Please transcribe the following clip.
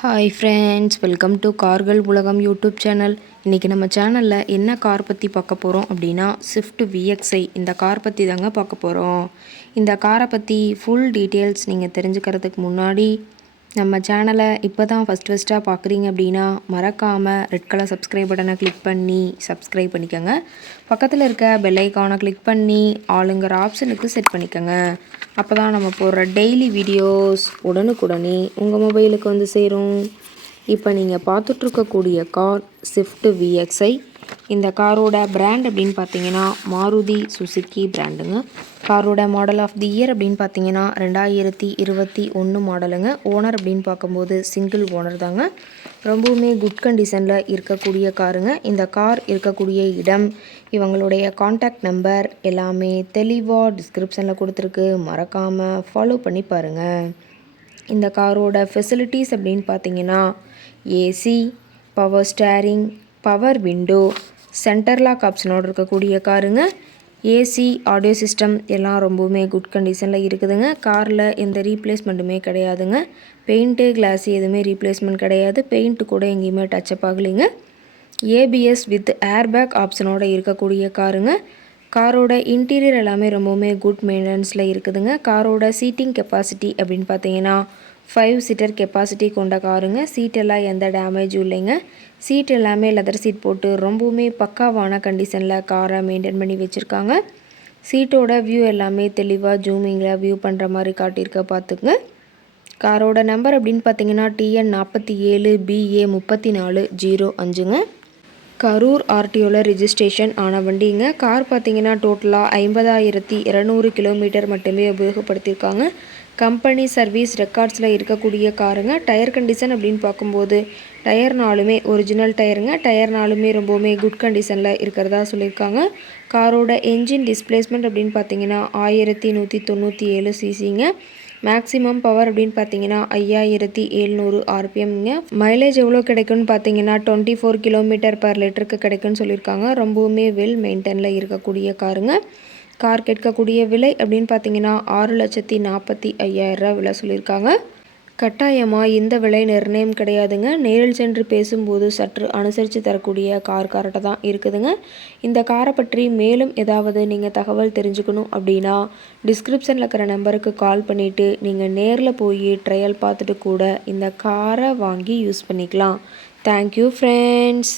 Hi friends, welcome to கார்கள் உலகம் YouTube channel. இன்றைக்கி நம்ம சேனலில் என்ன கார் பற்றி பார்க்க போகிறோம் அப்படின்னா ஸ்விஃப்ட் VXi இந்த கார் பற்றி தாங்க பார்க்க போகிறோம். இந்த காரை பற்றி ஃபுல் டீட்டெயில்ஸ் நீங்கள் தெரிஞ்சுக்கிறதுக்கு முன்னாடி நம்ம சேனலை இப்போ தான் ஃபஸ்ட்டாக பார்க்குறீங்க அப்படின்னா மறக்காமல் ரெட் கலர் சப்ஸ்கிரைப் பட்டனை கிளிக் பண்ணி சப்ஸ்கிரைப் பண்ணிக்கோங்க. பக்கத்தில் இருக்க பெல் ஐக்கானை கிளிக் பண்ணி ஆளுங்கிற ஆப்ஷனுக்கு செட் பண்ணிக்கோங்க. அப்போ தான் நம்ம போடுற டெய்லி வீடியோஸ் உடனுக்குடனே உங்கள் மொபைலுக்கு வந்து சேரும். இப்போ நீங்கள் பார்த்துட்ருக்கக்கூடிய கார் ஸ்விஃப்ட் VXi. இந்த காரோட பிராண்ட் அப்படின்னு பார்த்தீங்கன்னா மாருதி சுசுக்கி பிராண்டுங்க. காரோட மாடல் ஆஃப் தி இயர் அப்படின்னு பார்த்தீங்கன்னா 2021 மாடலுங்க. ஓனர் அப்படின்னு பார்க்கும்போது சிங்கிள் ஓனர் தாங்க. ரொம்பவுமே குட் கண்டிஷனில் இருக்கக்கூடிய காருங்க. இந்த கார் இருக்கக்கூடிய இடம், இவங்களுடைய காண்டாக்ட் நம்பர் எல்லாமே தெளிவாக டிஸ்கிரிப்ஷனில் கொடுத்துருக்கு. மறக்காமல் ஃபாலோ பண்ணி பாருங்கள். இந்த காரோட ஃபெசிலிட்டிஸ் அப்படின்னு பார்த்தீங்கன்னா AC, power steering, power window, centre lock ஆப்ஷனோடு இருக்கக்கூடிய காருங்க. ஏசி, ஆடியோ சிஸ்டம் எல்லாம் ரொம்பவுமே குட் கண்டிஷனில் இருக்குதுங்க. காரில் எந்த ரீப்ளேஸ்மெண்ட்டுமே கிடையாதுங்க. பெயிண்ட்டு, கிளாஸ் எதுவுமே ரீப்ளேஸ்மெண்ட் கிடையாது. பெயிண்ட்டு கூட எங்கேயுமே டச்சப் ஆகலைங்க. ABS வித் ஏர்பேக் ஆப்ஷனோடு இருக்கக்கூடிய காருங்க. காரோட இன்டீரியர் எல்லாமே ரொம்பவுமே குட் மெயின்டெனன்ஸில் இருக்குதுங்க. காரோட சீட்டிங் கெப்பாசிட்டி அப்படின்னு பார்த்தீங்கன்னா 5 சீட்டர் கெப்பாசிட்டி கொண்ட காருங்க. சீட்டெல்லாம் எந்த டேமேஜும் இல்லைங்க. சீட் எல்லாமே லெதர் சீட் போட்டு ரொம்பவுமே பக்காவான கண்டிஷனில் காரை மெயின்டைன் பண்ணி வச்சுருக்காங்க. சீட்டோட வியூ எல்லாமே தெளிவாக ஜூமிங்கில் வியூ பண்ணுற மாதிரி காட்டியிருக்க பார்த்துக்குங்க. காரோட நம்பர் அப்படின்னு பார்த்தீங்கன்னா TN 47 BA 3405ங்க. கரூர் RTOவில் ரிஜிஸ்ட்ரேஷன் ஆன வண்டிங்க. கார் பார்த்தீங்கன்னா டோட்டலாக 50,200 கிலோமீட்டர் மட்டுமே உபயோகப்படுத்தியிருக்காங்க. கம்பெனி சர்வீஸ் ரெக்கார்ட்ஸில் இருக்கக்கூடிய காருங்க. டயர் கண்டிஷன் அப்படின்னு பார்க்கும்போது டயர் நாலுமே ஒரிஜினல் டயருங்க. டயர் நாலுமே ரொம்பவுமே குட் கண்டிஷனில் இருக்கிறதா சொல்லியிருக்காங்க. காரோட என்ஜின் டிஸ்பிளேஸ்மெண்ட் அப்படின்னு பார்த்தீங்கன்னா 1197 சிசிங்க. மேக்ஸிமம் பவர் அப்படின்னு பார்த்தீங்கன்னா 5700 RPMங்க. மைலேஜ் எவ்வளோ கிடைக்கும்னு பார்த்தீங்கன்னா 24 km/லிட்டருக்கு கிடைக்குன்னு சொல்லியிருக்காங்க. ரொம்பவுமே வெல் மெயின்டெனில் இருக்கக்கூடிய காருங்க. கார் கேட்கக்கூடிய விலை அப்படின்னு பார்த்தீங்கன்னா 6,45,000 விலை சொல்லியிருக்காங்க. கட்டாயமாக இந்த விலை நிர்ணயம் கிடையாதுங்க. நேரில் சென்று பேசும்போது சற்று அனுசரித்து தரக்கூடிய கார்கிட்ட தான் இருக்குதுங்க. இந்த காரை பற்றி மேலும் ஏதாவது நீங்கள் தகவல் தெரிஞ்சுக்கணும் அப்படின்னா டிஸ்கிரிப்ஷனில் இருக்கிற நம்பருக்கு கால் பண்ணிவிட்டு நீங்கள் நேரில் போய் ட்ரையல் பார்த்துட்டு கூட இந்த காரை வாங்கி யூஸ் பண்ணிக்கலாம். Thank you friends.